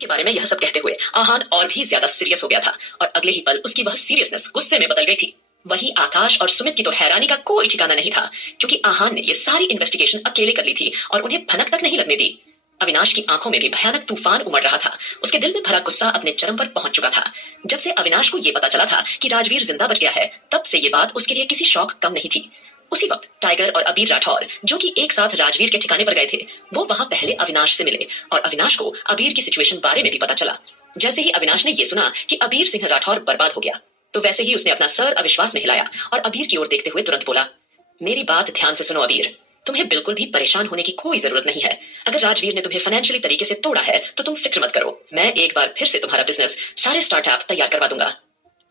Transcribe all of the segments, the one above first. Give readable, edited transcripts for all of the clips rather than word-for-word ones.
के बारे में यह सब कहते हुए आहान और भी ज्यादा सीरियस हो गया था और अगले ही पल उसकी वह सीरियसनेस गुस्से में बदल गई थी। वहीं आकाश और सुमित की तो हैरानी का कोई ठिकाना नहीं था, क्योंकि आहान ने ये सारी इन्वेस्टिगेशन अकेले कर ली थी और उन्हें भनक तक नहीं लगने दी। अविनाश की आंखों में भी भयानक तूफान उमड़ रहा था। उसके दिल में भरा गुस्सा अपने चरम पर पहुंच चुका था। जब से अविनाश को यह पता चला था कि राजवीर जिंदा बच गया है, तब से ये बात उसके लिए किसी शौक कम नहीं थी। उसी वक्त टाइगर और अबीर राठौर, जो कि एक साथ राजवीर के ठिकाने पर गए थे, वो वहां पहले अविनाश से मिले और अविनाश को अबीर की सिचुएशन बारे में भी पता चला। जैसे ही अविनाश ने यह सुना कि अबीर सिंह राठौर बर्बाद हो गया, तो वैसे ही उसने अपना सर अविश्वास में हिलाया और अबीर की ओर देखते हुए तुरंत बोला, मेरी बात ध्यान से सुनो अबीर, तुम्हें बिल्कुल भी परेशान होने की कोई जरूरत नहीं है। अगर राजवीर ने तुम्हें फाइनेंशियली तरीके से तोड़ा है तो तुम फिक्र मत करो, मैं एक बार फिर से तुम्हारा बिजनेस सारे स्टार्टअप तैयार करवा दूंगा।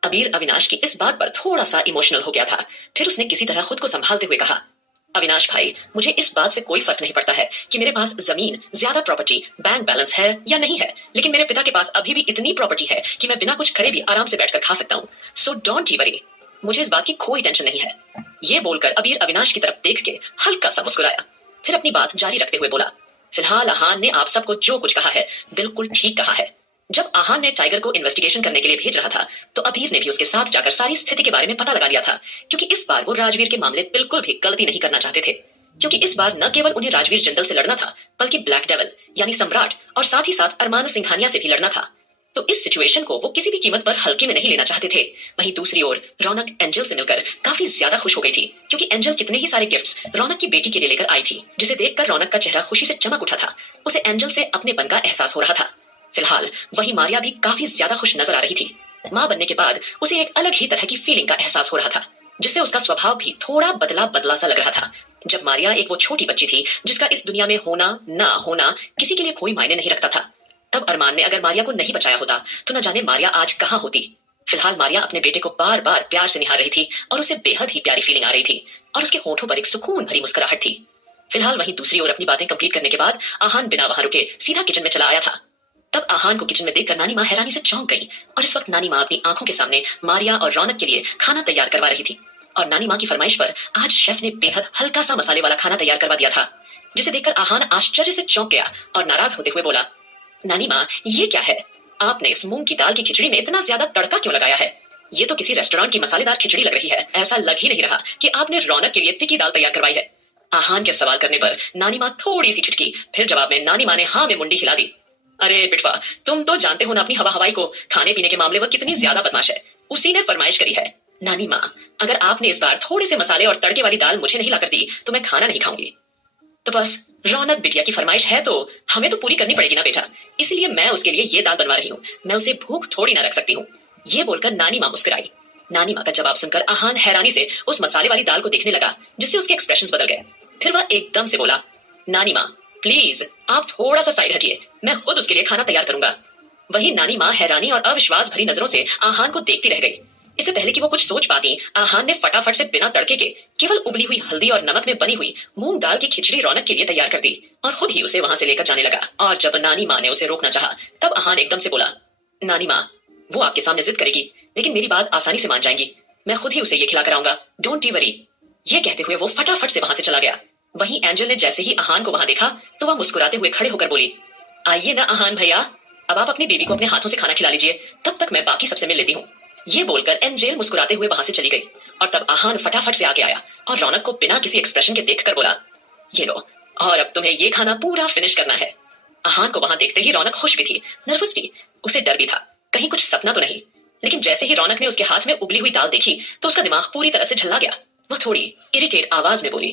अबीर अविनाश की इस बात पर थोड़ा सा इमोशनल हो गया था। फिर उसने किसी तरह खुद को संभालते हुए कहा, अविनाश भाई, मुझे इस बात से कोई फर्क नहीं पड़ता है कि मेरे पास जमीन, ज्यादा प्रॉपर्टी, बैंक बैलेंस है या नहीं है, लेकिन मेरे पिता के पास अभी भी इतनी प्रॉपर्टी है कि मैं बिना कुछ करे भी आराम से बैठकर खा सकता हूँ। सो डोंट यू वरी, मुझे इस बात की कोई टेंशन नहीं है। ये बोलकर अबीर अविनाश की तरफ देख के हल्का सा मुस्कुराया, फिर अपनी बात जारी रखते हुए बोला, फिलहाल आहान ने आप सबको जो कुछ कहा है बिल्कुल ठीक कहा है। जब आहान ने टाइगर को इन्वेस्टिगेशन करने के लिए भेज रहा था, तो अबीर ने भी उसके साथ जाकर सारी स्थिति के बारे में पता लगा लिया था, क्योंकि इस बार वो राजवीर के मामले बिल्कुल भी गलती नहीं करना चाहते थे। क्योंकि इस बार न केवल उन्हें राजवीर जिंदल से लड़ना था, बल्कि ब्लैक डेविल यानी सम्राट और साथ ही साथ अरमान सिंघानिया से भी लड़ना था। तो इस सिचुएशन को वो किसी भी कीमत पर हल्के में नहीं लेना चाहते थे। वहीं दूसरी ओर रौनक एंजल से मिलकर काफी ज्यादा खुश हो गई थी, क्योंकि एंजल कितने ही सारे गिफ्ट्स रौनक की बेटी के लिए लेकर आई थी, जिसे देखकर रौनक का चेहरा खुशी से चमक उठा था। उसे एंजल से अपनेपन का एहसास हो रहा था। फिलहाल वहीं मारिया भी काफी ज्यादा खुश नजर आ रही थी। मां बनने के बाद उसे एक अलग ही तरह की फीलिंग का एहसास हो रहा था, जिससे उसका स्वभाव भी थोड़ा बदला बदला सा लग रहा था। जब मारिया एक वो छोटी बच्ची थी जिसका इस दुनिया में होना ना होना किसी के लिए कोई मायने नहीं रखता था, तब अरमान ने अगर मारिया को नहीं बचाया होता तो न जाने मारिया आज कहां होती। फिलहाल मारिया अपने बेटे को बार बार प्यार से निहार रही थी और उसे बेहद ही प्यारी फीलिंग आ रही थी और उसके होठों पर एक सुकून भरी मुस्कुराहट थी। फिलहाल वहीं दूसरी ओर अपनी बातें कंप्लीट करने के बाद आहान बिना वहां रुके सीधा किचन में चला आया था। तब आहान को किचन में देखकर नानी माँ हैरानी से चौंक गई और इस वक्त नानी माँ अपनी आंखों के सामने मारिया और रौनक के लिए खाना तैयार करवा रही थी। और नानी माँ की फरमाइश पर आज शेफ ने बेहद हल्का सा मसाले वाला खाना तैयार करवा दिया था, जिसे देखकर आहान आश्चर्य से चौंक गया और नाराज होते हुए बोला, नानी माँ, ये क्या है? आपने इस मूंग की दाल की खिचड़ी में इतना ज्यादा तड़का क्यों लगाया है? ये तो किसी रेस्टोरेंट की मसालेदार खिचड़ी लग रही है। ऐसा लग ही नहीं रहा कि आपने रौनक के लिए फिकी दाल तैयार करवाई है। आहान के सवाल करने पर नानी माँ थोड़ी सी ठिठकी, फिर जवाब में नानी माँ ने हाँ में मुंडी हिला दी। अरे बिटवा, तुम तो जानते हो ना अपनी हवा हवाई को, खाने पीने के मामले में कितनी ज्यादा बदमाश है। उसी ने फरमाइश करी है। नानी माँ, अगर आपने इस बार थोड़े से मसाले और तड़के वाली दाल मुझे नहीं लाकर दी तो मैं खाना नहीं खाऊंगी। तो बस रौनक बिटिया की फरमाइश है तो हमें तो पूरी करनी पड़ेगी ना बेटा, इसलिए मैं उसके लिए ये दाल बनवा रही हूँ। मैं उसे भूख थोड़ी ना रख सकती हूँ। ये बोलकर नानी माँ मुस्कुराई। नानी माँ का जवाब सुनकर आहान हैरानी से उस मसाले वाली दाल को देखने लगा, जिससे उसके एक्सप्रेशंस बदल गए। फिर वह एकदम से बोला, नानी माँ प्लीज आप थोड़ा सा साइड हटिए, मैं खुद उसके लिए खाना तैयार करूंगा। वही नानी माँ हैरानी और अविश्वास भरी नजरों से आहान को देखती रह गई। इससे पहले कि वो कुछ सोच पाती, आहान ने फटाफट से बिना तड़के के केवल उबली हुई हल्दी और नमक में बनी हुई मूंग दाल की खिचड़ी रौनक के लिए तैयार कर दी और खुद ही उसे वहां से लेकर जाने लगा। और जब नानी माँ ने उसे रोकना चाहा, तब आहान एकदम से बोला, नानी माँ, वो आपके सामने जिद करेगी, लेकिन मेरी बात आसानी से मान जाएंगी। मैं खुद ही उसे ये खिलाकर आऊंगा, डोंट यू वरी। ये कहते हुए वो फटाफट से वहां से चला गया। वहीं एंजल ने जैसे ही आहान को वहां देखा तो वह मुस्कुराते हुए खड़े होकर बोली, आइए ना आहान भैया, अब आप अपनी बेबी को अपने हाथों से खाना खिला लीजिए, तब तक मैं बाकी सबसे मिल लेती हूँ। ये बोलकर एंजेल मुस्कुराते हुए वहां से चली गई और तब आहान फटाफट से आगे आया और रौनक को बिना किसी एक्सप्रेशन के देखकर बोला, ये लो, और अब तुम्हें ये खाना पूरा फिनिश करना है। आहान को वहां देखते ही रौनक खुश भी थी, नर्वस भी, उसे डर भी था, कहीं कुछ सपना तो नहीं। लेकिन जैसे ही रौनक ने उसके हाथ में उबली हुई दाल देखी तो उसका दिमाग पूरी तरह से झल्ला गया। वह थोड़ी इरिटेट आवाज में बोली,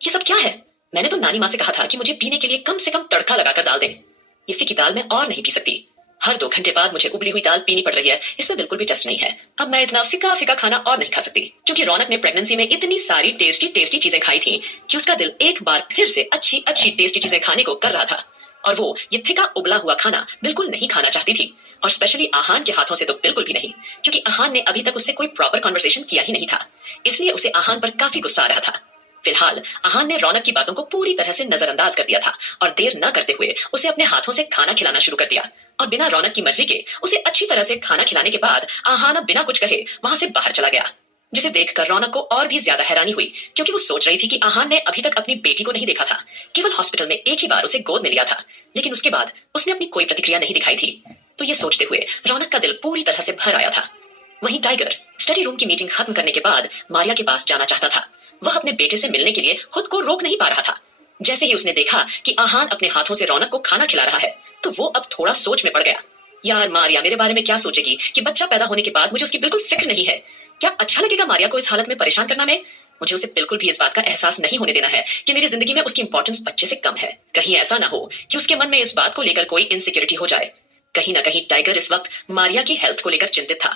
ये सब क्या है? मैंने तो नानी माँ से कहा था कि मुझे पीने के लिए कम से कम तड़का लगाकर दाल दें। ये फिकी दाल मैं और नहीं पी सकती। हर 2 घंटे बाद मुझे उबली हुई दाल पीनी पड़ रही है, इसमें बिल्कुल भी टेस्ट नहीं है। अब मैं इतना फिका फिका खाना और नहीं खा सकती, क्योंकि रौनक ने प्रेगनेंसी में इतनी सारी टेस्टी टेस्टी चीजें खाई थी कि उसका दिल एक बार फिर से अच्छी अच्छी टेस्टी चीजें खाने को कर रहा था। और वो ये फिका उबला हुआ खाना बिल्कुल नहीं खाना चाहती थी, और स्पेशली आहान के हाथों से तो बिल्कुल भी नहीं, क्योंकि आहान ने अभी तक उससे कोई प्रॉपर कॉन्वर्सेशन किया ही नहीं था। इसलिए उसे आहान पर काफी गुस्सा आ रहा था। फिलहाल आहान ने रौनक की बातों को पूरी तरह से नजरअंदाज कर दिया था और देर न करते हुए उसे अपने हाथों से खाना खिलाना शुरू कर दिया। और बिना रौनक की मर्जी के उसे अच्छी तरह से खाना खिलाने के बाद आहान अब बिना कुछ कहे वहां से बाहर चला गया। जिसे देखकर रौनक को और भी ज्यादा हैरानी हुई, क्योंकि वो सोच रही थी कि आहान ने अभी तक अपनी बेटी को नहीं देखा था, केवल हॉस्पिटल में एक ही बार उसे गोद में लिया था, लेकिन उसके बाद उसने अपनी कोई प्रतिक्रिया नहीं दिखाई थी। तो ये सोचते हुए रौनक का दिल पूरी तरह से भर आया था। वहीं टाइगर स्टडी रूम की मीटिंग खत्म करने के बाद मारिया के पास जाना चाहता था। वह अपने बेटे से मिलने के लिए खुद को रोक नहीं पा रहा था। जैसे ही उसने देखा कि आहान अपने हाथों से रौनक को खाना खिला रहा है, तो वो अब थोड़ा सोच में पड़ गया। यार मारिया मेरे बारे में क्या सोचेगी कि बच्चा पैदा होने के बाद मुझे उसकी बिल्कुल फिक्र नहीं है। क्या अच्छा लगेगा मारिया को इस हालत में परेशान करना में? मुझे उसे बिल्कुल भी इस बात का एहसास नहीं होने देना है कि मेरी जिंदगी में उसकी इंपॉर्टेंस बच्चे से कम है। कहीं ऐसा ना हो कि उसके मन में इस बात को लेकर कोई इनसिक्योरिटी हो जाए। कहीं ना कहीं टाइगर इस वक्त मारिया की हेल्थ को लेकर चिंतित था।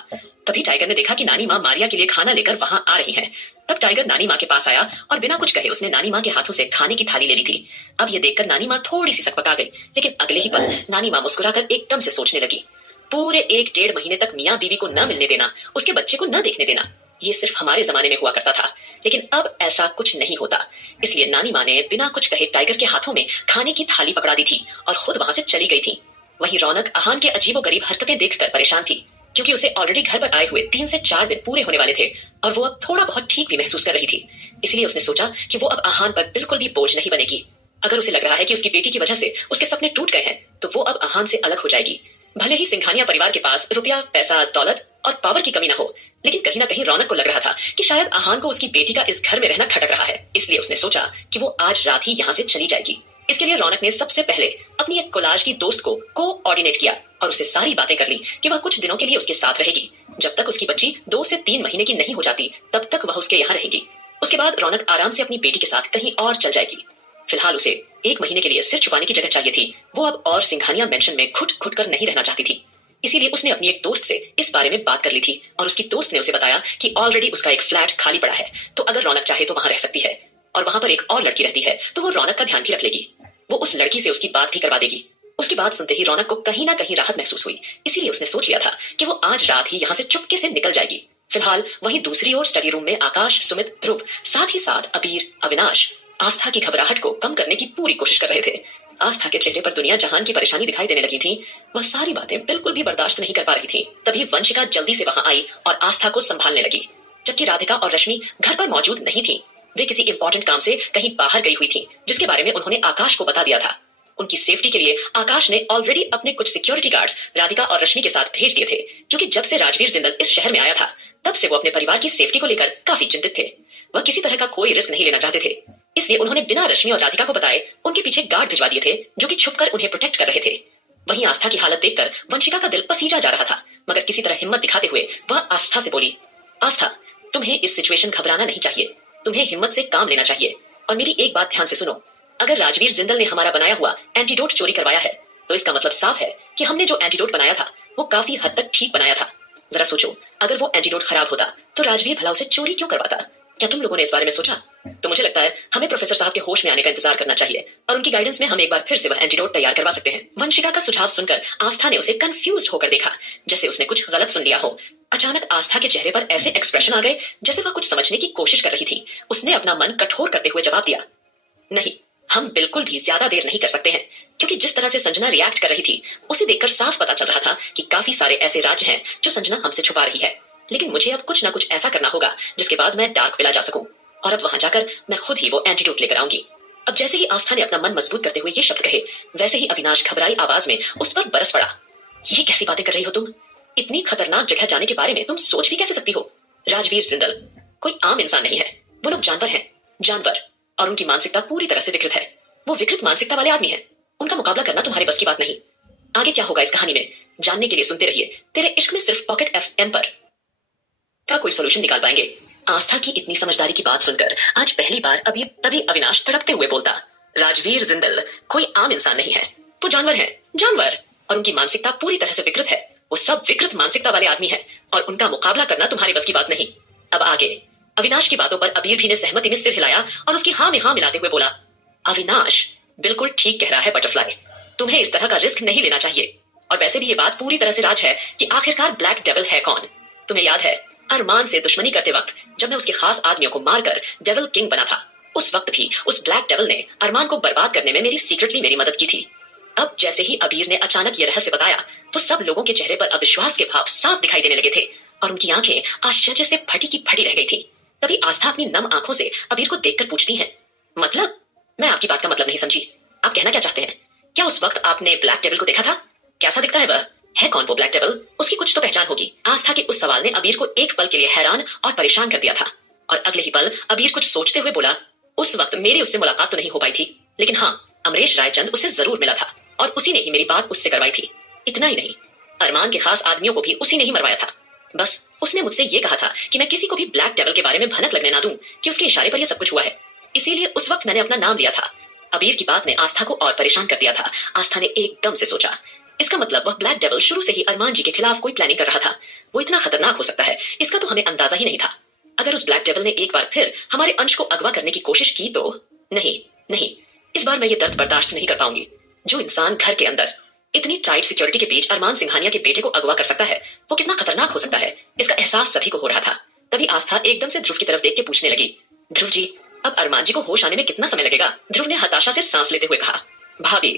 तभी टाइगर ने देखा कि नानी माँ मारिया के लिए खाना लेकर वहां आ रही हैं। तब टाइगर नानी माँ के पास आया और बिना कुछ कहे उसने नानी माँ के हाथों से खाने की थाली ले ली थी। अब ये देखकर नानी माँ थोड़ी सी सकपका गई, लेकिन अगले ही पल नानी माँ मुस्कुराकर एकदम से सोचने लगी। पूरे 1-1.5 महीने तक मियाँ बीवी को न मिलने देना, उसके बच्चे को न देखने देना, ये सिर्फ हमारे जमाने में हुआ करता था, लेकिन अब ऐसा कुछ नहीं होता। इसलिए नानी माँ ने बिना कुछ कहे टाइगर के हाथों में खाने की थाली पकड़ा दी थी और खुद वहां से चली गई थी। वहीं रौनक आहान के अजीबोगरीब हरकतें देखकर परेशान थी, क्योंकि उसे ऑलरेडी घर पर आए हुए 3 से 4 दिन पूरे होने वाले थे और वो अब थोड़ा बहुत ठीक भी महसूस कर रही थी। इसलिए उसने सोचा कि वो अब आहान पर बिल्कुल भी बोझ नहीं बनेगी। अगर उसे लग रहा है कि उसकी बेटी की वजह से उसके सपने टूट गए हैं, तो वो अब आहान से अलग हो जाएगी। भले ही सिंघानिया परिवार के पास रुपया, पैसा, दौलत और पावर की कमी ना हो, लेकिन कहीं ना कहीं रौनक को लग रहा था कि शायद आहान को उसकी बेटी का इस घर में रहना खटक रहा है। इसलिए उसने सोचा कि वो आज रात ही यहाँ से चली जाएगी। इसके लिए रौनक ने सबसे पहले अपनी एक कोलाज की दोस्त को कोऑर्डिनेट किया और उससे सारी बातें कर ली कि वह कुछ दिनों के लिए उसके साथ रहेगी। जब तक उसकी बच्ची 2 से 3 महीने की नहीं हो जाती, तब तक वह उसके यहाँ रहेगी। उसके बाद रौनक आराम से अपनी बेटी के साथ कहीं और चल जाएगी। फिलहाल उसे 1 महीने के लिए सिर छुपाने की जगह चाहिए थी। वो अब और सिंघानिया मेंशन में घुट कर नहीं रहना चाहती थी। इसीलिए उसने अपनी एक दोस्त से इस बारे में बात कर ली थी और उसकी दोस्त ने उसे बताया कि ऑलरेडी उसका एक फ्लैट खाली पड़ा है, तो अगर रौनक चाहे तो वहां रह सकती है। और वहां पर एक और लड़की रहती है, तो वो रौनक का ध्यान भी रख लेगी। वो उस लड़की से उसकी बात भी करवा देगी। उसकी बात सुनते ही रौनक को कहीं ना कहीं राहत महसूस हुई। इसीलिए उसने सोच लिया था कि वो आज रात ही यहाँ से चुपके से निकल जाएगी। फिलहाल वहीं दूसरी ओर स्टडी रूम में आकाश, सुमित, ध्रुव, साथ ही साथ अबीर, अविनाश आस्था की घबराहट को कम करने की पूरी कोशिश कर रहे थे। आस्था के चेहरे पर दुनिया जहान की परेशानी दिखाई देने लगी थी। वह सारी बातें बिल्कुल भी बर्दाश्त नहीं कर पा रही थी। तभी वंशिका जल्दी से वहां आई और आस्था को संभालने लगी, जबकि राधिका और रश्मि घर पर मौजूद नहीं थी। वे किसी इंपॉर्टेंट काम से कहीं बाहर गई हुई थी, जिसके बारे में उन्होंने आकाश को बता दिया था। उनकी सेफ्टी के लिए आकाश ने ऑलरेडी अपने कुछ सिक्योरिटी गार्ड्स राधिका और रश्मि के साथ भेज दिए थे, क्योंकि जब से राजवीर जिंदल इस शहर में आया था, तब से वो अपने परिवार की सेफ्टी को लेकर काफी चिंतित थे। वह किसी तरह का कोई रिस्क नहीं लेना चाहते थे। इसलिए उन्होंने बिना रश्मि और राधिका को बताए उनके पीछे गार्ड भिजवा दिए थे, जो कि छुपकर उन्हें प्रोटेक्ट कर रहे थे। वहीं आस्था की हालत देखकर वंशिका का दिल पसीजा जा रहा था, मगर किसी तरह हिम्मत दिखाते हुए वह आस्था से बोली, आस्था, तुम्हें इस सिचुएशन घबराना नहीं चाहिए, तुम्हें हिम्मत से काम लेना चाहिए। और मेरी एक बात ध्यान से सुनो, अगर राजवीर जिंदल ने हमारा बनाया हुआ एंटीडोट चोरी करवाया है, तो इसका मतलब साफ है कि हमने जो एंटीडोट बनाया था वो काफी हद तक ठीक बनाया था। जरा सोचो, अगर वो एंटीडोट खराब होता तो राजवीर भला उसे चोरी क्यों करवाता? क्या तुम लोगों ने इस बारे में सोचा? तो मुझे लगता है हमें प्रोफेसर साहब के होश में आने का इंतजार करना चाहिए और उनकी गाइडेंस में हम एक बार फिर से वह एंटीडोट तैयार करवा सकते हैं। वंशिका का सुझाव सुनकर आस्था ने उसे कंफ्यूज होकर देखा, जैसे उसने कुछ गलत सुन लिया हो। अचानक आस्था के चेहरे पर ऐसे एक्सप्रेशन आ गए जैसे वह कुछ समझने की कोशिश कर रही थी। उसने अपना मन कठोर करते हुए जवाब दिया, नहीं, हम बिल्कुल भी ज्यादा देर नहीं कर सकते हैं, क्योंकि जिस तरह से संजना रिएक्ट कर रही थी, उसे देखकर साफ पता चल रहा था कि काफी सारे ऐसे राज हैं जो संजना हमसे छुपा रही है। लेकिन मुझे अब कुछ ना कुछ ऐसा करना होगा जिसके बाद मैं डार्क विला जा सकूं, और अब वहां जाकर मैं खुद ही वो एंटीडोट लेकर आऊंगी। अब जैसे ही आस्था ने अपना मन मजबूत करते हुए ये शब्द कहे, वैसे ही अविनाश घबराई आवाज में उस पर बरस पड़ा। ये कैसी बातें कर रही हो तुम? इतनी खतरनाक जगह जाने के बारे में तुम सोच भी कैसे सकती हो? राजवीर जिंदल कोई आम इंसान नहीं है, वो लोग जानवर हैं, जानवर, और उनकी मानसिकता पूरी तरह से विकृत है। वो विकृत मानसिकता वाले आदमी हैं, उनका मुकाबला करना तुम्हारे बस की बात नहीं। आगे क्या होगा इस कहानी में जानने के लिए सुनते रहिए तेरे इश्क में सिर्फ पॉकेट FM पर। क्या कोई सोल्यूशन निकाल पाएंगे? आस्था की इतनी समझदारी की बात सुनकर आज पहली बार तभी अविनाश तड़पते हुए बोलता, राजवीर जिंदल कोई आम इंसान नहीं है, वो जानवर है, जानवर, और उनकी मानसिकता पूरी तरह से विकृत है। वो सब विकृत मानसिकता वाले आदमी हैं और उनका मुकाबला करना तुम्हारे बस की बात नहीं। अब आगे अविनाश की बातों पर अबीर भी ने सहमति में सिर हिलाया और उसकी हाँ में हाँ मिलाते हुए बोला, अविनाश बिल्कुल ठीक कह रहा है बटरफ्लाई, तुम्हें इस तरह का रिस्क नहीं लेना चाहिए। और वैसे भी ये बात पूरी तरह से राज है कि आखिरकार ब्लैक डेविल है कौन। तुम्हें याद है अरमान से दुश्मनी करते वक्त जब मैं उसके खास आदमियों को मारकर डेविल किंग बना था, उस वक्त भी उस ब्लैक डेविल ने अरमान को बर्बाद करने में सीक्रेटली मेरी मदद की थी। अब जैसे ही अबीर ने अचानक ये रहस्य बताया, तो सब लोगों के चेहरे पर अविश्वास के भाव साफ दिखाई देने लगे थे और उनकी आंखें आश्चर्य से फटी की फटी रह गई थी। तभी आस्था अपनी नम आंखों से अबीर को देखकर पूछती है, मतलब? मैं आपकी बात का मतलब नहीं समझी। आप कहना क्या चाहते हैं? क्या उस वक्त आपने ब्लैक डेविल को देखा था? कैसा दिखता है वह? है कौन वो ब्लैक डेविल? उसकी कुछ तो पहचान होगी। आस्था के उस सवाल ने अबीर को एक पल के लिए हैरान और परेशान कर दिया था और अगले ही पल अबीर कुछ सोचते हुए बोला, उस वक्त मेरी उससे मुलाकात तो नहीं हो पाई थी, लेकिन हाँ, अमरेश रायचंद उससे जरूर मिला था और उसी ने ही मेरी बात उससे करवाई थी। इतना ही नहीं, अरमान के खास आदमियों को भी उसी ने ही मरवाया था। बस उसने मुझसे ये कहा था कि मैं किसी को भी ब्लैक डेविल के बारे में भनक लगने ना दूं कि उसके इशारे पर यह सब कुछ हुआ है, इसीलिए उस वक्त मैंने अपना नाम लिया था। अबीर की बात ने आस्था को और परेशान कर दिया था। आस्था ने एकदम से सोचा, इसका मतलब वह ब्लैक डेविल शुरू से ही अरमान जी के खिलाफ कोई प्लानिंग कर रहा था। वो इतना खतरनाक हो सकता है, इसका तो हमें अंदाजा ही नहीं था। अगर उस ब्लैक डेविल ने एक बार फिर हमारे अंश को अगवा करने की कोशिश की तो नहीं नहीं, इस बार मैं ये दर्द बर्दाश्त नहीं कर पाऊंगी। जो इंसान घर के अंदर इतनी टाइट सिक्योरिटी के बीच अरमान सिंघानिया के बेटे को अगवा कर सकता है, वो कितना खतरनाक हो सकता है, इसका एहसास सभी को हो रहा था। तभी आस्था एकदम से ध्रुव की तरफ देख के पूछने लगी, ध्रुव जी, अब अरमान जी को होश आने में कितना समय लगेगा? ध्रुव ने हताशा से सांस लेते हुए कहा, भाभी,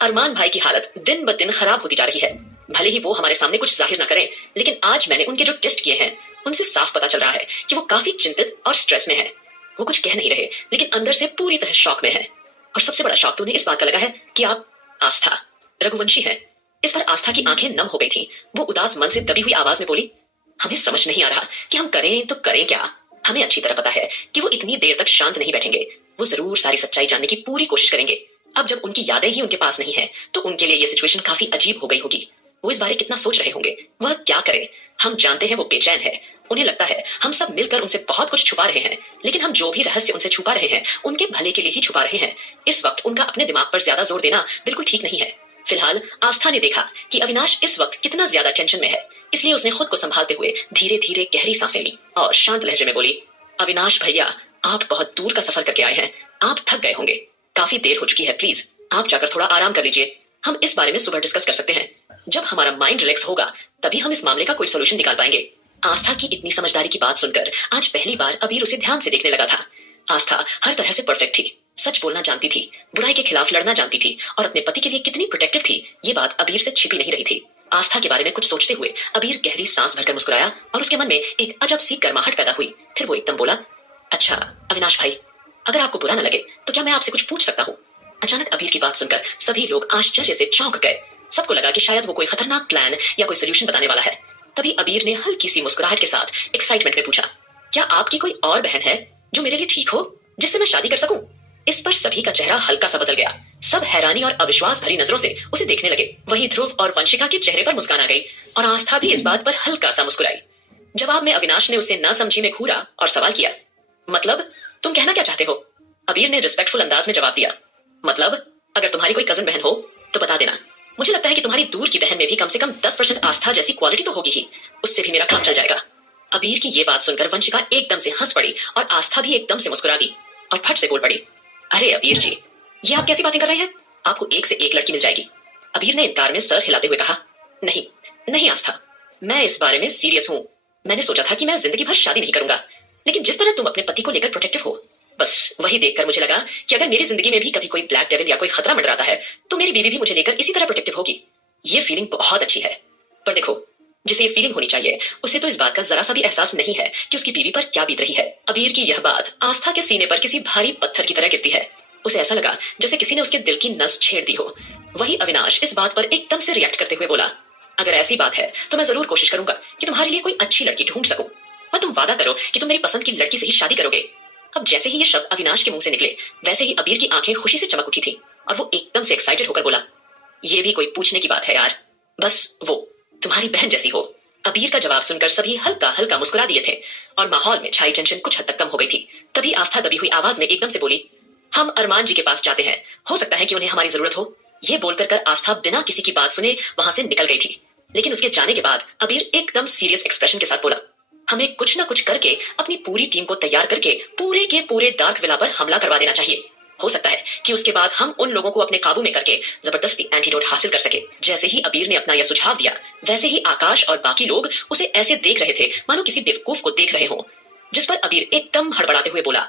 अरमान भाई की हालत दिन ब दिन खराब होती जा रही है। भले ही वो हमारे सामने कुछ जाहिर न करें, लेकिन आज मैंने उनके जो टेस्ट किए हैं उनसे साफ पता चल रहा है कि वो काफी चिंतित और स्ट्रेस में है। वो कुछ कह नहीं रहे, लेकिन अंदर से पूरी तरह शॉक में है। और सबसे बड़ा शॉक तो उन्हें इस बात का लगा है कि आप आस्था रघुवंशी हैं। इस पर आस्था की आंखें नम हो गई थी। वो उदास मन से दबी हुई आवाज में बोली, हमें समझ नहीं आ रहा कि हम करें तो करें क्या। हमें अच्छी तरह पता है कि वो इतनी देर तक शांत नहीं बैठेंगे। वो जरूर सारी सच्चाई जानने की पूरी कोशिश करेंगे। अब जब उनकी यादें ही उनके पास नहीं है तो उनके लिए ये सिचुएशन काफी अजीब हो गई होगी। वो इस बारे कितना सोच रहे होंगे, वह क्या करे। हम जानते हैं वो बेचैन है। उन्हें लगता है हम सब मिलकर उनसे बहुत कुछ छुपा रहे हैं, लेकिन हम जो भी रहस्य उनसे छुपा रहे हैं उनके भले के लिए ही छुपा रहे हैं। इस वक्त उनका अपने दिमाग पर ज्यादा जोर देना बिल्कुल ठीक नहीं है। फिलहाल आस्था ने देखा कि अविनाश इस वक्त कितना ज्यादा टेंशन में है, इसलिए उसने खुद को संभालते हुए धीरे धीरे गहरी सांसें ली और शांत लहजे में बोली, अविनाश भैया, आप बहुत दूर का सफर करके आए हैं, आप थक गए होंगे, काफी देर हो चुकी है, प्लीज आप जाकर थोड़ा आराम कर लीजिए। हम इस बारे में सुबह डिस्कस कर सकते हैं। जब हमारा माइंड रिलैक्स होगा तभी हम इस मामले का कोई सोल्यूशन निकाल पाएंगे। आस्था की इतनी समझदारी की बात सुनकर आज पहली बार अबीर उसे ध्यान से देखने लगा था। आस्था हर तरह से परफेक्ट थी, सच बोलना जानती थी, बुराई के खिलाफ लड़ना जानती थी और अपने पति के लिए कितनी प्रोटेक्टिव थी, ये बात अबीर से छिपी नहीं रही थी। आस्था के बारे में कुछ सोचते हुए अबीर गहरी सांस भरकर मुस्कुराया और उसके मन में एक अजब सी गर्माहट पैदा हुई। फिर वो एकदम बोला, अच्छा अविनाश भाई, अगर आपको बुरा न लगे तो क्या मैं आपसे कुछ पूछ सकता हूँ? अचानक अबीर की बात सुनकर सभी लोग आश्चर्य से चौंक गए। सबको लगा कि शायद वो कोई खतरनाक प्लान या कोई सोल्यूशन बताने वाला है। तभी अबीर ने हल्की सी मुस्कुराहट के साथ एक्साइटमेंट में पूछा, क्या आपकी कोई और बहन है जो मेरे लिए ठीक हो, जिससे मैं शादी कर सकूं? इस पर सभी का चेहरा हल्का सा बदल गया। सब हैरानी और अविश्वास भरी नजरों से उसे देखने लगे। वहीं ध्रुव और वंशिका के चेहरे पर मुस्कान आ गई और आस्था भी इस बात पर हल्का सा मुस्कुराई। जवाब में अविनाश ने उसे न समझी में घूरा और सवाल किया, मतलब तुम कहना क्या चाहते हो? अबीर ने रिस्पेक्टफुल अंदाज में जवाब दिया, मतलब अगर तुम्हारी कोई कजन बहन हो तो बता देना। मुझे लगता है कि तुम्हारी दूर की बहन में भी कम से कम 10% आस्था जैसी क्वालिटी तो होगी ही, उससे भी मेरा काम चल जाएगा। अबीर की ये बात सुनकर वंशिका एकदम से हंस पड़ी और आस्था भी एकदम से मुस्कुरा दी और फट से बोल पड़ी, अरे अबीर जी, ये आप कैसी बातें कर रहे हैं? आपको एक से एक लड़की मिल जाएगी। अबीर ने इनकार में सर हिलाते हुए कहा, नहीं नहीं आस्था, मैं इस बारे में सीरियस हूं। मैंने सोचा था कि मैं जिंदगी भर शादी नहीं करूंगा, लेकिन जिस तरह तुम अपने पति को लेकर प्रोटेक्टिव हो, बस वही देखकर मुझे लगा कि अगर मेरी जिंदगी में भी कभी कोई ब्लैक डेविल या कोई खतरा मंडराता है तो मेरी बीवी भी मुझे लेकर इसी तरह प्रोटेक्टिव होगी। ये फीलिंग बहुत अच्छी है। पर देखो, जिसे ये फीलिंग होनी चाहिए उसे तो इस बात का जरा सा भी एहसास नहीं है कि उसकी बीवी पर क्या बीत रही है। अबीर की यह बात आस्था के सीने पर किसी भारी पत्थर की तरह गिरती है। उसे ऐसा लगा जैसे किसी ने उसके दिल की नस छेड़ दी हो। वही अविनाश इस बात पर एकदम से रिएक्ट करते हुए बोला, अगर ऐसी बात है तो मैं जरूर कोशिश करूंगा कि तुम्हारे लिए कोई अच्छी लड़की ढूंढ सकूं, पर तुम वादा करो कि तुम मेरी पसंद की लड़की से ही शादी करोगे। अब जैसे ही ये शब्द अविनाश के मुंह से निकले, वैसे ही अबीर की आंखें खुशी से चमक उठी थी और वो एकदम से एक्साइटेड होकर बोला, ये भी कोई पूछने की बात है यार, बस वो तुम्हारी बहन जैसी हो। अबीर का जवाब सुनकर सभी हल्का हल्का मुस्कुरा दिए थे और माहौल में छाई टेंशन कुछ हद तक कम हो गई थी। तभी आस्था दबी हुई आवाज में एकदम से बोली, हम अरमान जी के पास जाते हैं, हो सकता है कि उन्हें हमारी जरूरत हो। ये बोलकर कर आस्था बिना किसी की बात सुने वहां से निकल गई थी, लेकिन उसके जाने के बाद अबीर एकदम सीरियस एक्सप्रेशन के साथ बोला, हमें कुछ ना कुछ करके अपनी पूरी टीम को तैयार करके पूरे के पूरे डार्क विला पर हमला करवा देना चाहिए। हो सकता है कि उसके बाद हम उन लोगों को अपने काबू में करके जबरदस्ती एंटीडोट हासिल कर सके। जैसे ही अबीर ने अपना यह सुझाव दिया, वैसे ही आकाश और बाकी लोग उसे ऐसे देख रहे थे मानो किसी बेवकूफ को देख रहे हो। जिस पर अबीर एकदम हड़बड़ाते हुए बोला,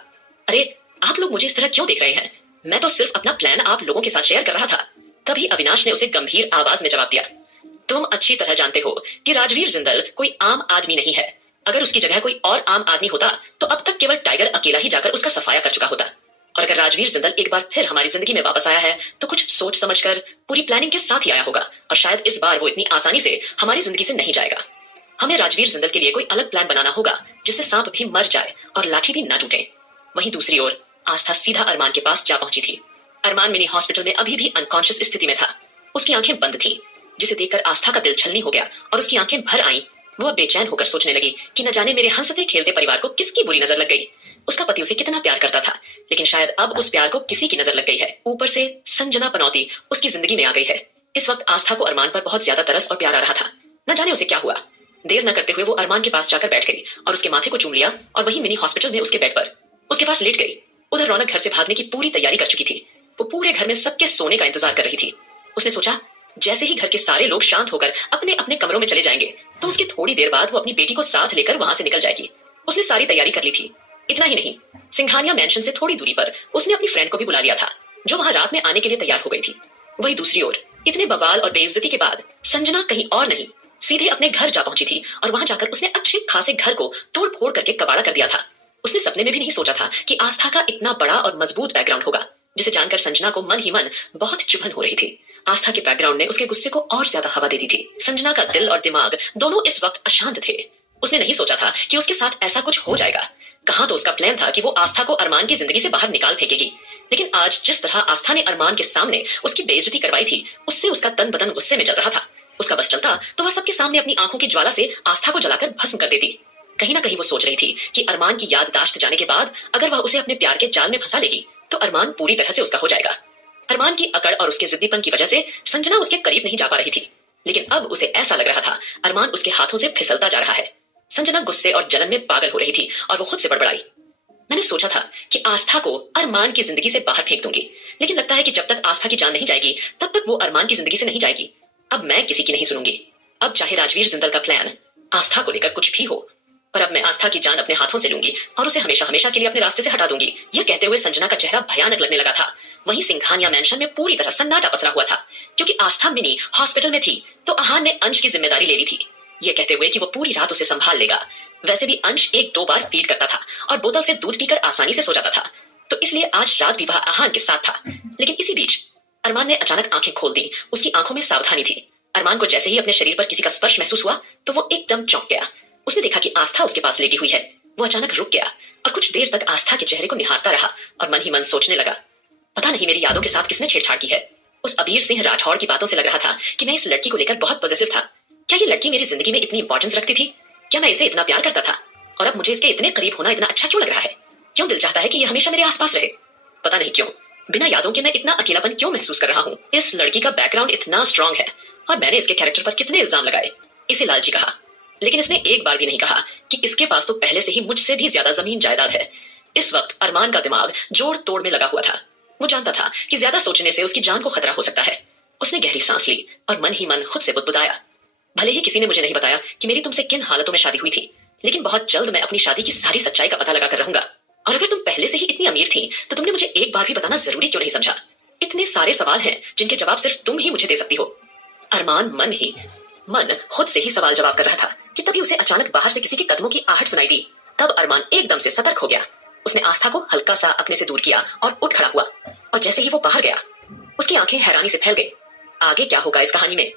अरे आप लोग मुझे इस तरह क्यों देख रहे हैं? मैं तो सिर्फ अपना प्लान आप लोगों के साथ शेयर कर रहा था। तभी अविनाश ने उसे गंभीर आवाज में जवाब दिया, तुम अच्छी तरह जानते हो कि राजवीर जिंदल कोई आम आदमी नहीं है। अगर उसकी जगह कोई और आम आदमी होता तो अब तक केवल टाइगर अकेला ही जाकर उसका सफाया कर चुका होता। और अगर राजवीर जिंदल एक बार फिर हमारी जिंदगी में वापस आया है तो कुछ सोच समझकर पूरी प्लानिंग के साथ ही आया होगा, और शायद इस बार वो इतनी आसानी से हमारी जिंदगी से नहीं जाएगा। हमें राजवीर जिंदल के लिए कोई अलग प्लान बनाना होगा जिससे सांप भी मर जाए और लाठी भी ना टूटे। वहीं दूसरी ओर आस्था सीधा अरमान के पास जा पहुंची थी। अरमान मिनी हॉस्पिटल में अभी भी अनकॉन्शियस स्थिति में था। उसकी आंखें बंद थीं, जिसे देखकर आस्था का दिल छलनी हो गया और उसकी आंखें भर आईं। वो अब बेचैन होकर सोचने लगी कि न जाने मेरे हंसते खेलते परिवार को किसकी बुरी नजर लग गई। उसका पति उसे कितना प्यार करता था, लेकिन शायद अब उस प्यार को किसी की नजर लग गई है। ऊपर से संजना पनौती उसकी जिंदगी में आ गई है। इस वक्त आस्था को अरमान पर बहुत ज्यादा तरस और प्यार आ रहा था। न जाने उसे क्या हुआ। देर न करते हुए वो अरमान के पास जाकर बैठ गई और उसके माथे को चूम लिया और वहीं मिनी हॉस्पिटल में उसके बेड पर उसके पास लेट गई। उधर रौनक घर से भागने की पूरी तैयारी कर चुकी थी। वो पूरे घर में सबके सोने का इंतजार कर रही थी। उसने सोचा जैसे ही घर के सारे लोग शांत होकर अपने अपने कमरों में चले जाएंगे तो उसकी थोड़ी देर बाद वो अपनी बेटी को साथ लेकर वहां से निकल जाएगी। उसने सारी तैयारी कर ली थी। इतना ही नहीं, सिंघानिया मैंशन से थोड़ी दूरी पर उसने अपनी फ्रेंड को भी बुला लिया था, जो वहां रात में आने के लिए तैयार हो गई थी। वही दूसरी ओर इतने बवाल और बेइज्जती के बाद संजना कहीं और नहीं, सीधे अपने घर जा पहुंची थी और वहां जाकर उसने अच्छे खासे घर को तोड़ फोड़ करके कबाड़ा कर दिया था। उसने सपने में भी नहीं सोचा था कि आस्था का इतना बड़ा और मजबूत बैकग्राउंड होगा, जिसे जानकर संजना को मन ही मन बहुत चुभन हो रही थी। आस्था के बैकग्राउंड ने उसके गुस्से को और ज्यादा हवा दे दी थी। संजना का दिल और दिमाग दोनों इस वक्त अशांत थे। उसने नहीं सोचा था कि उसके साथ ऐसा कुछ हो जाएगा। कहां तो उसका प्लान था कि वो आस्था को अरमान की जिंदगी से बाहर निकाल फेंकेगी, लेकिन आज जिस तरह आस्था ने अरमान के सामने उसकी बेइज्जती करवाई थी, उससे उसका तन बदन गुस्से में जल रहा था। उसका बस चलता तो वह सबके सामने अपनी आंखों की ज्वाला से आस्था को जलाकर भस्म कर देती। कहीं ना कहीं वो सोच रही थी कि अरमान की याददाश्त जाने के बाद अगर वह उसे अपने प्यार के जाल में फंसा लेगी तो अरमान पूरी तरह से उसका हो जाएगा। अरमान की अकड़ और उसके जिद्दीपन की वजह से संजना उसके करीब नहीं जा पा रही थी, लेकिन अब उसे ऐसा लग रहा था अरमान उसके हाथों से फिसलता जा रहा है। संजना गुस्से और जलन में पागल हो रही थी और वो खुद से बड़बड़ाई, मैंने सोचा था कि आस्था को अरमान की जिंदगी से बाहर फेंक दूंगी, लेकिन लगता है कि जब तक आस्था की जान नहीं जाएगी तब तक वो अरमान की जिंदगी से नहीं जाएगी। अब मैं किसी की नहीं सुनूंगी। अब चाहे राजवीर जिंदल का प्लान आस्था को लेकर कुछ भी हो, पर अब मैं आस्था की जान अपने हाथों से लूंगी और उसे हमेशा हमेशा के लिए अपने रास्ते से हटा दूंगी। यह कहते हुए संजना का चेहरा भयानक लगने लगा था। वहीं सिंघानिया मैंशन में पूरी तरह सन्नाटा पसरा हुआ था, क्योंकि आस्था मिनी हॉस्पिटल में थी तो आहान ने अंश की जिम्मेदारी ले ली थी, ये कहते हुए कि वो पूरी रात उसे संभाल लेगा। वैसे भी अंश एक दो बार फीड करता था और बोतल से दूध पीकर आसानी से सो जाता था, तो इसलिए आज रात भी वह आहान के साथ था। लेकिन इसी बीच अरमान ने अचानक आंखें खोल दी। उसकी आंखों में सावधानी थी। अरमान को जैसे ही अपने शरीर पर किसी का स्पर्श महसूस हुआ तो वो एकदम चौंक गया। उसने देखा कि आस्था उसके पास लेटी हुई है। वो अचानक रुक गया और कुछ देर तक आस्था के चेहरे को निहारता रहा और मन ही मन सोचने लगा, पता नहीं मेरी यादों के साथ किसने छेड़छाड़ की है। उस अबीर सिंह राठौड़ की बातों से लग रहा था कि मैं इस लड़की को लेकर बहुत पॉजिटिव था। क्या ये लड़की मेरी जिंदगी में इतनी इंपॉर्टेंस रखती थी? क्या मैं इसे इतना प्यार करता था? और अब मुझे इसके इतने करीब होना इतना अच्छा क्यों लग रहा है? क्यों दिल चाहता है कि ये हमेशा मेरे आसपास रहे? पता नहीं क्यों बिना यादों के मैं इतना अकेलापन क्यों महसूस कर रहा हूँ। इस लड़की का बैकग्राउंड इतना स्ट्रांग है और मैंने इसके कैरेक्टर पर कितने इल्जाम लगाए। इसे लालची कहा, लेकिन इसने एक बार भी नहीं कहा कि इसके पास तो पहले से ही मुझसे भी ज्यादा जमीन जायदाद है। इस वक्त अरमान का दिमाग जोड़ तोड़ में लगा हुआ था। वो जानता था कि ज्यादा सोचने से उसकी जान को खतरा हो सकता है। उसने गहरी सांस ली और मन ही मन खुद से बुदबुदाया, भले ही किसी ने मुझे नहीं बताया कि मेरी तुमसे किन हालतों में शादी हुई थी, लेकिन बहुत जल्द मैं अपनी शादी की सारी सच्चाई का पता लगा कर रहूंगा। और अगर तुम पहले से ही इतनी अमीर थी तो तुमने मुझे एक बार भी बताना जरूरी क्यों नहीं समझा? इतने सारे सवाल हैं जिनके जवाब सिर्फ तुम ही मुझे दे सकती हो। अरमान मन खुद से ही सवाल जवाब कर रहा था कि तभी उसे अचानक बाहर से किसी के कदमों की आहट सुनाई दी। तब अरमान एकदम से सतर्क हो गया। उसने आस्था को हल्का सा अपने से दूर किया और उठ खड़ा हुआ, और जैसे ही वो बाहर गया उसकी आंखें हैरानी से फैल गई। आगे क्या होगा इस कहानी में